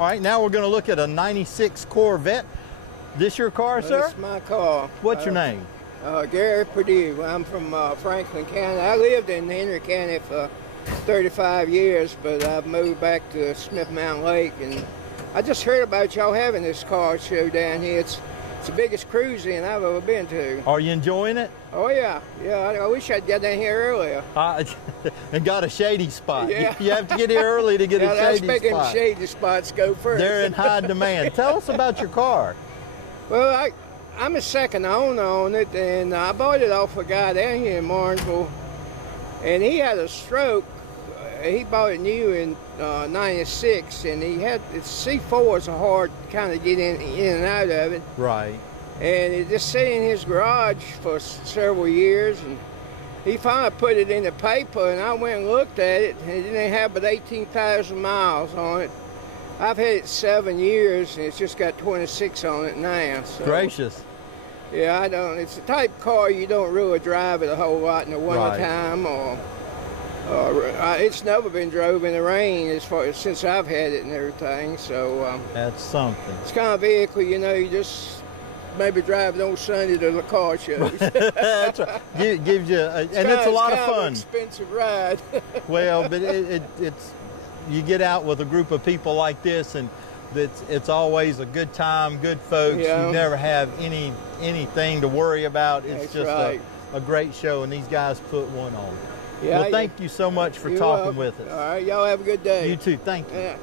All right, now we're going to look at a 96 Corvette. This your car, sir? That's my car. What's your name? Gary Purdy. I'm from Franklin County. I lived in Henry County for 35 years, but I've moved back to Smith Mountain Lake, and I just heard about y'all having this car show down here. It's the biggest cruise in I've ever been to. Are you enjoying it? Oh yeah, yeah. I wish I'd got down here earlier. And got a shady spot. Yeah. You have to get here early to get a shady I was making spot. shady spots go first. They're in high demand. Tell us about your car. Well, I'm a second owner on it, and I bought it off a guy down here in Martinsville, and he had a stroke. He bought it new in '96, and he had C4s are hard to kind of get in and out of it. Right. And it just sat in his garage for several years, and he finally put it in the paper, and I went and looked at it, and it didn't have but 18,000 miles on it. I've had it 7 years, and it's just got 26 on it now. So, gracious. Yeah, I don't. It's the type of car you don't really drive it a whole lot in the wintertime, or it's never been drove in the rain since I've had it and everything. So that's something. It's kind of vehicle, you know. You just maybe drive it on Sunday to the car shows. That's right. Gives you, and it's a lot of fun. An expensive ride. Well, but it's you get out with a group of people like this, and it's always a good time, good folks. Yeah. You never have anything to worry about. It's That's just right. a great show, and these guys put one on. Yeah, well, thank you so much for talking with us. All right, y'all have a good day. You too. Thank you. Yeah.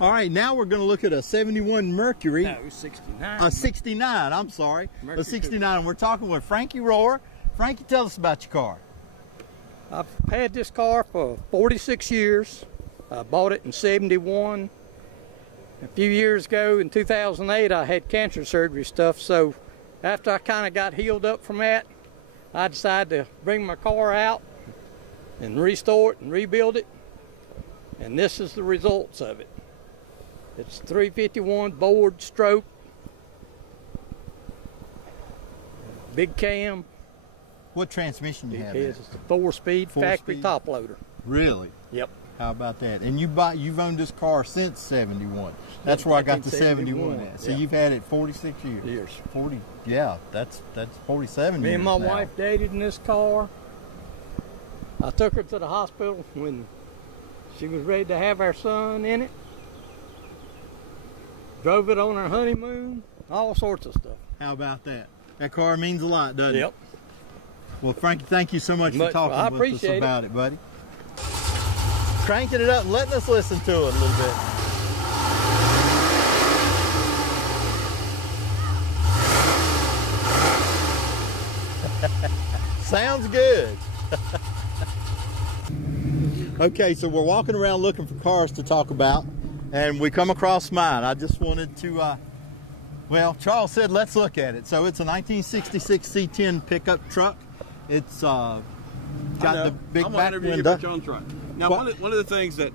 All right, now we're going to look at a 71 Mercury. No, 69. A 69, I'm sorry. Mercury a 69. We're talking with Frankie Roar. Frankie, tell us about your car. I've had this car for 46 years. I bought it in 71. A few years ago, in 2008, I had cancer surgery stuff, so after I kind of got healed up from that, I decided to bring my car out and restore it and rebuild it, and this is the results of it. It's 351 board stroke, big cam. What transmission do you have? It's a 4-speed factory top loader. Really? Yep. How about that? And you've owned this car since 71. That's where I got the 71 at. So you've had it 46 years. 40. Yeah, that's 47 years. Me and my now. wife dated in this car. I took her to the hospital when she was ready to have our son in it. Drove it on our honeymoon, all sorts of stuff. How about that? That car means a lot, doesn't it? Yep. Well, Frankie, thank you so much for talking with us about it, buddy. Cranking it up and letting us listen to it a little bit. Sounds good. Okay, so we're walking around looking for cars to talk about, and we come across mine. I just wanted to, well, Charles said let's look at it. So it's a 1966 C10 pickup truck. It's got the big back window. Truck. Now, one of the things that,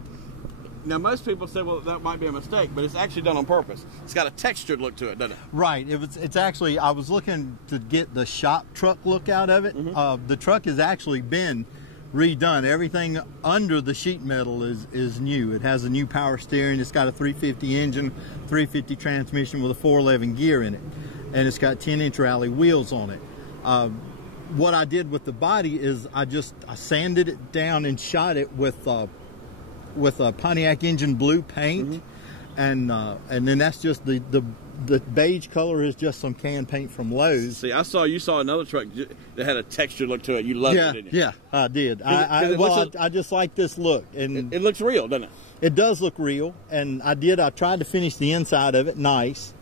now most people say, well, that might be a mistake, but it's actually done on purpose. It's got a textured look to it, doesn't it? Right. It's actually, I was looking to get the shop truck look out of it. The truck has actually been redone. Everything under the sheet metal is new. It has a new power steering. It's got a 350 engine, 350 transmission with a 411 gear in it, and it's got 10-inch rally wheels on it. What I did with the body is I sanded it down and shot it with a Pontiac engine blue paint, and then that's just the beige color is just some can paint from Lowe's. See, you saw another truck that had a textured look to it. You loved it, didn't you? Yeah, I did. I just like this look, and it looks real, doesn't it? It does look real, and I tried to finish the inside of it nice,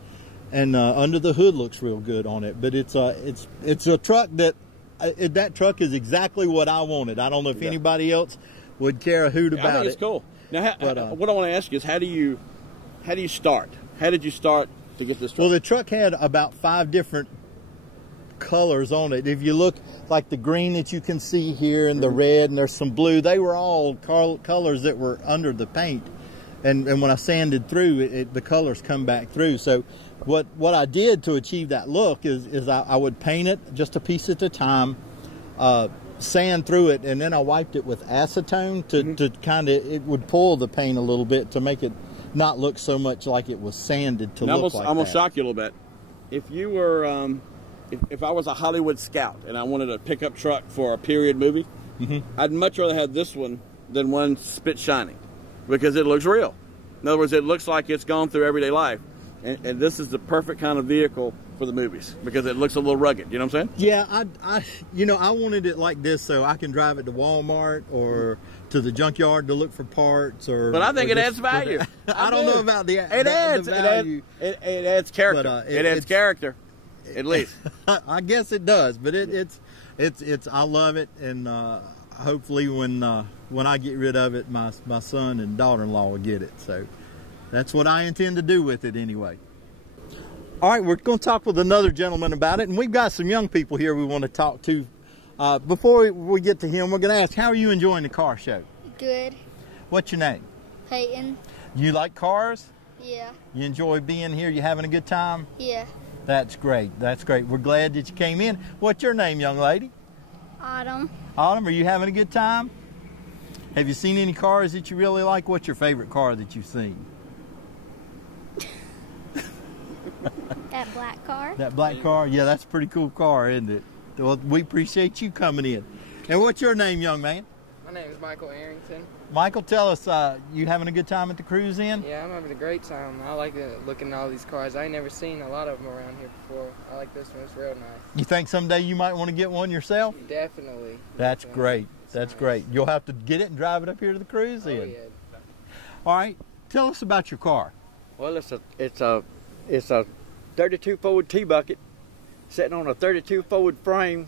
and under the hood looks real good on it. But it's a truck that truck is exactly what I wanted. I don't know if anybody else would care a hoot about it. I think it's cool. Now, what I want to ask you is, how do you start? How did you start to get this truck? Well, the truck had about 5 different colors on it. If you look, like the green that you can see here, and the red, and there's some blue, they were all colors that were under the paint. And when I sanded through, the colors come back through. So what I did to achieve that look is I would paint it just a piece at a time, sand through it, and then I wiped it with acetone to kind of, it would pull the paint a little bit to make it not look so much like it was sanded to look like I'm gonna that. shock you a little bit. If you were, if I was a Hollywood scout and I wanted a pickup truck for a period movie, I'd much rather have this one than one spit shining, because it looks real. In other words, it looks like it's gone through everyday life, and this is the perfect kind of vehicle for the movies because it looks a little rugged. You know what I'm saying? Yeah, I wanted it like this so I can drive it to Walmart or to the junkyard to look for parts. But I think it adds value. I don't know about the value. It adds character. But, it adds character, at least. I guess it does, but it's I love it, and hopefully when I get rid of it, my son and daughter-in-law will get it. So that's what I intend to do with it anyway. All right, we're going to talk with another gentleman about it, and we've got some young people here we want to talk to. Before we get to him, we're going to ask, how are you enjoying the car show? Good. What's your name? Peyton. You like cars? Yeah. You enjoy being here? You having a good time? Yeah. That's great. That's great. We're glad that you came in. What's your name, young lady? Autumn. Autumn, are you having a good time? Have you seen any cars that you really like? What's your favorite car that you've seen? That black car. That black car? Yeah, that's a pretty cool car, isn't it? Well, we appreciate you coming in. And what's your name, young man? My name is Michael Arrington. Michael, tell us, you having a good time at the Cruise In? Yeah, I'm having a great time. I like looking at all these cars. I ain't never seen a lot of them around here before. I like this one. It's real nice. You think someday you might want to get one yourself? Definitely. That's Definitely. great. That's nice. Great. You'll have to get it and drive it up here to the Cruise In. Oh, yeah. All right. Tell us about your car. Well, it's a 32 forward T-bucket sitting on a 32 forward frame.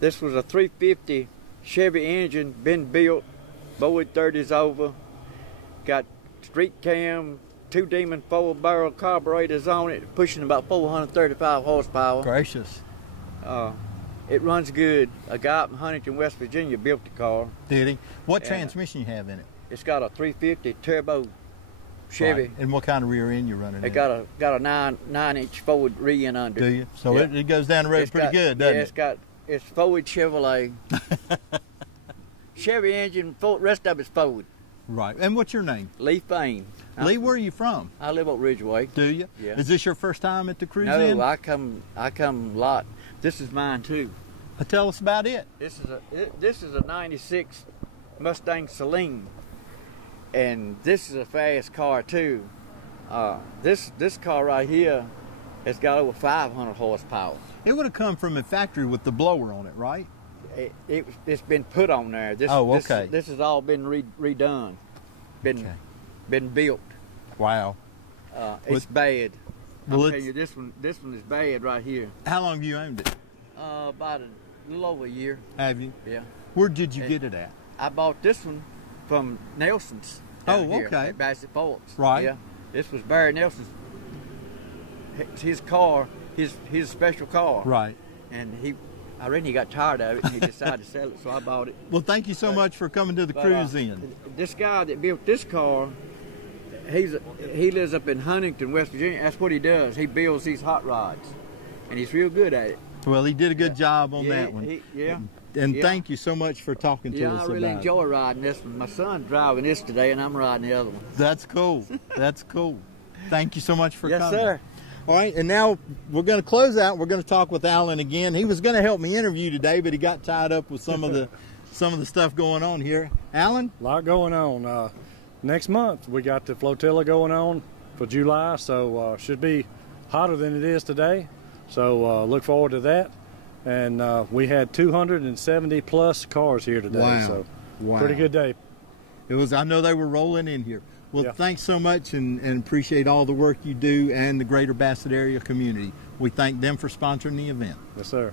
This was a 350 Chevy engine, been built, Bowie 30s over, got street cam, 2 Demon 4-barrel carburetors on it, pushing about 435 horsepower. Gracious. It runs good. A guy up in Huntington, West Virginia built the car. Did he? What transmission you have in it? It's got a 350 turbo Chevy. Right. And what kind of rear end you running? It got a 9-inch forward rear end under. Do you? So yeah. it goes down the road pretty good, doesn't it? It's forward Chevrolet. Chevy engine, rest of it's forward. Right. And what's your name? Lee Fain. Lee, where are you from? I live up Ridgeway. Do you? Yeah. Is this your first time at the Cruise In? No, I come a lot. This is mine too. Tell us about it. This is a 96 Mustang Saloon, and this is a fast car too. This car right here has got over 500 horsepower. It would have come from a factory with the blower on it, right? It's been put on there. Okay. This has all been redone, been built. Wow. It's bad. Well, I'm telling you, this one is bad right here. How long have you owned it? About a little over a year. Have you? Yeah. Where did you get it at? I bought this one from Nelson's. Oh, here okay. At Bassett Forks. Right. Yeah. This was Barry Nelson's. His car, his special car. Right. And I reckon he got tired of it and he decided to sell it, so I bought it. Well, thank you so much for coming to the Cruise In. This guy that built this car, he lives up in Huntington, West Virginia. That's what he does. He builds these hot rods, and he's real good at it. Well, he did a good job on that one. And thank you so much for talking to us about it. Yeah, I really enjoy riding this one. My son's driving this today, and I'm riding the other one. That's cool. That's cool. Thank you so much for coming. Yes, sir. All right, and now we're going to close out. We're going to talk with Alan again. He was going to help me interview today, but he got tied up with some of the stuff going on here. Alan? A lot going on. Next month, we got the flotilla going on for July, so should be hotter than it is today. So look forward to that. And we had 270 plus cars here today. Wow. So wow. Pretty good day. It was. I know they were rolling in here. Well, yeah. Thanks so much, and appreciate all the work you do and the greater Bassett area community. We thank them for sponsoring the event. Yes, sir.